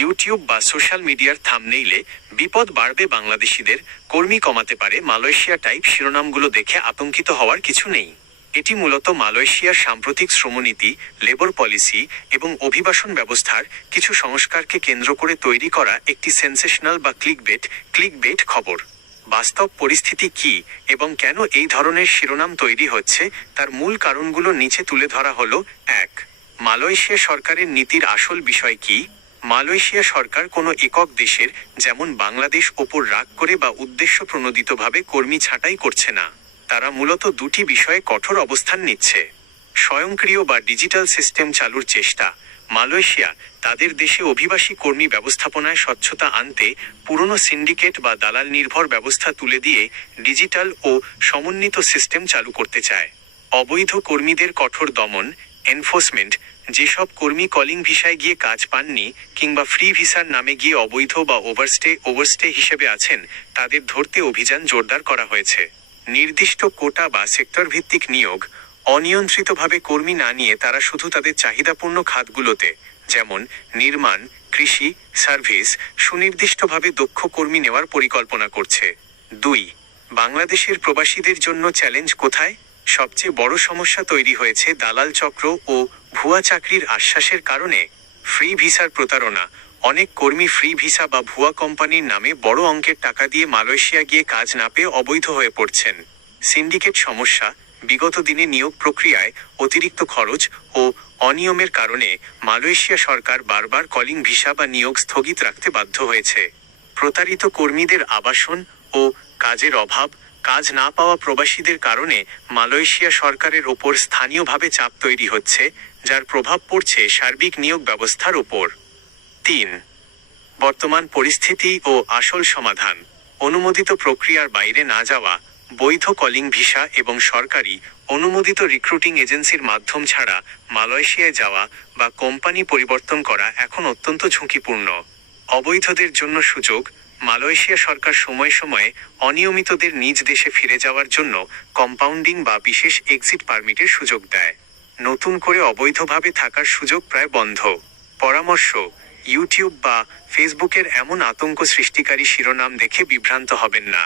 YouTube বা social মিডিয়ার থাম্বনেইলে বিপদ বাড়বে বাংলাদেশিদের, কর্মী কমাতে পারে মালয়েশিয়া টাইপ শিরোনামগুলো দেখে আতঙ্কিত হওয়ার কিছু নেই। এটি মূলত মালয়েশিয়ার সাম্প্রতিক শ্রমনীতি, লেবর পলিসি এবং অভিবাসন ব্যবস্থার কিছু সংস্কারকে কেন্দ্র করে তৈরি করা একটি সেন্সেশনাল বা ক্লিকবেট খবর। বাস্তব পরিস্থিতি কি এবং কেন এই ধরনের শিরোনাম তৈরি হচ্ছে তার মূল কারণগুলো নিচে তুলে ধরা হলো। 1. মালয়েশিয়া সরকারের নীতির আসল বিষয় কি? মালয়েশিয়া সরকার কোনো একক দেশের, যেমন বাংলাদেশ, ওপর রাগ করে বা উদ্দেশ্যপ্রণোদিতভাবে কর্মী ছাঁটাই করছে না। তারা মূলত দুটি বিষয়ে কঠোর অবস্থান নিচ্ছে। স্বয়ংক্রিয় বা ডিজিটাল সিস্টেম চালুর চেষ্টা। মালয়েশিয়া তাদের দেশে অভিবাসী কর্মী ব্যবস্থাপনায় স্বচ্ছতা আনতে পুরনো সিন্ডিকেট বা দালাল নির্ভর ব্যবস্থা তুলে দিয়ে ডিজিটাল ও সমন্বিত সিস্টেম চালু করতে চায়। অবৈধ কর্মীদের কঠোর দমন, এনফোর্সমেন্ট। যেসব কর্মী কলিং ভিসায় গিয়ে কাজ পাননি কিংবা ফ্রি ভিসার নামে গিয়ে অবৈধ বা ওভারস্টে হিসেবে আছেন, তাদের ধরতে অভিযান জোরদার করা হয়েছে। নির্দিষ্ট কোটা বা সেক্টর ভিত্তিক নিয়োগ। অনিয়ন্ত্রিতভাবে কর্মী না নিয়ে তারা শুধু তাদের চাহিদাপূর্ণ খাতগুলোতে, যেমন নির্মাণ, কৃষি, সার্ভিস, সুনির্দিষ্টভাবে দক্ষ কর্মী নেওয়ার পরিকল্পনা করছে। 2. বাংলাদেশের প্রবাসীদের জন্য চ্যালেঞ্জ কোথায়? সবচেয়ে বড় সমস্যা তৈরি হয়েছে দালাল চক্র ও ভুয়া চাকরির আশ্বাসের কারণে। ফ্রি ভিসার প্রতারণা। অনেক কর্মী ফ্রি ভিসা বা ভুয়া কোম্পানির নামে বড় অঙ্কের টাকা দিয়ে মালয়েশিয়া গিয়ে কাজ না পেয়ে অবৈধ হয়ে পড়ছেন। সিন্ডিকেট সমস্যা। বিগত দিনে নিয়োগ প্রক্রিয়ায় অতিরিক্ত খরচ ও অনিয়মের কারণে মালয়েশিয়া সরকার বারবার কলিং ভিসা বা নিয়োগ স্থগিত রাখতে বাধ্য হয়েছে। প্রতারিত কর্মীদের আবাসন ও কাজের অভাব। কাজ না পাওয়া প্রবাসীদের কারণে মালয়েশিয়া সরকারের ওপর স্থানীয়ভাবে চাপ তৈরি হচ্ছে, যার প্রভাব পড়ছে সার্বিক নিয়োগ ব্যবস্থার ওপর। 3. বর্তমান পরিস্থিতি ও আসল সমাধান। অনুমোদিত প্রক্রিয়ার বাইরে না যাওয়া, বৈধ কলিং ভিসা এবং সরকারি অনুমোদিত রিক্রুটিং এজেন্সির মাধ্যম ছাড়া মালয়েশিয়ায় যাওয়া বা কোম্পানি পরিবর্তন করা এখন অত্যন্ত ঝুঁকিপূর্ণ। অবৈধদের জন্য সুযোগ। মালয়েশিয়া সরকার সময়ে সময়ে অনিয়মিতদের নিজ দেশে ফিরে যাওয়ার জন্য কম্পাউন্ডিং বা বিশেষ এক্সিট পারমিটের সুযোগ দেয়। নতুন করে অবৈধভাবে থাকার সুযোগ প্রায় বন্ধ। পরামর্শ: ইউটিউব বা ফেসবুকের এমন আতঙ্ক সৃষ্টিকারী শিরোনাম দেখে বিভ্রান্ত হবেন না।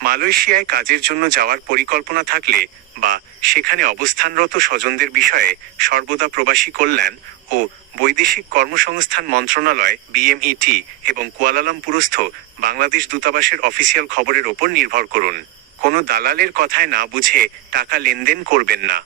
মালয়েশিয়ায় কাজের জন্য যাওয়ার পরিকল্পনা থাকলে বা সেখানে অবস্থানরত স্বজনদের বিষয়ে সর্বদা প্রবাসী কল্যাণ ও বৈদেশিক কর্মসংস্থান মন্ত্রণালয় (BMET) এবং কুয়ালালামপুরস্থ বাংলাদেশ দূতাবাসের অফিসিয়াল খবরের ওপর নির্ভর করুন। কোনো দালালের কথায় না বুঝে টাকা লেনদেন করবেন না।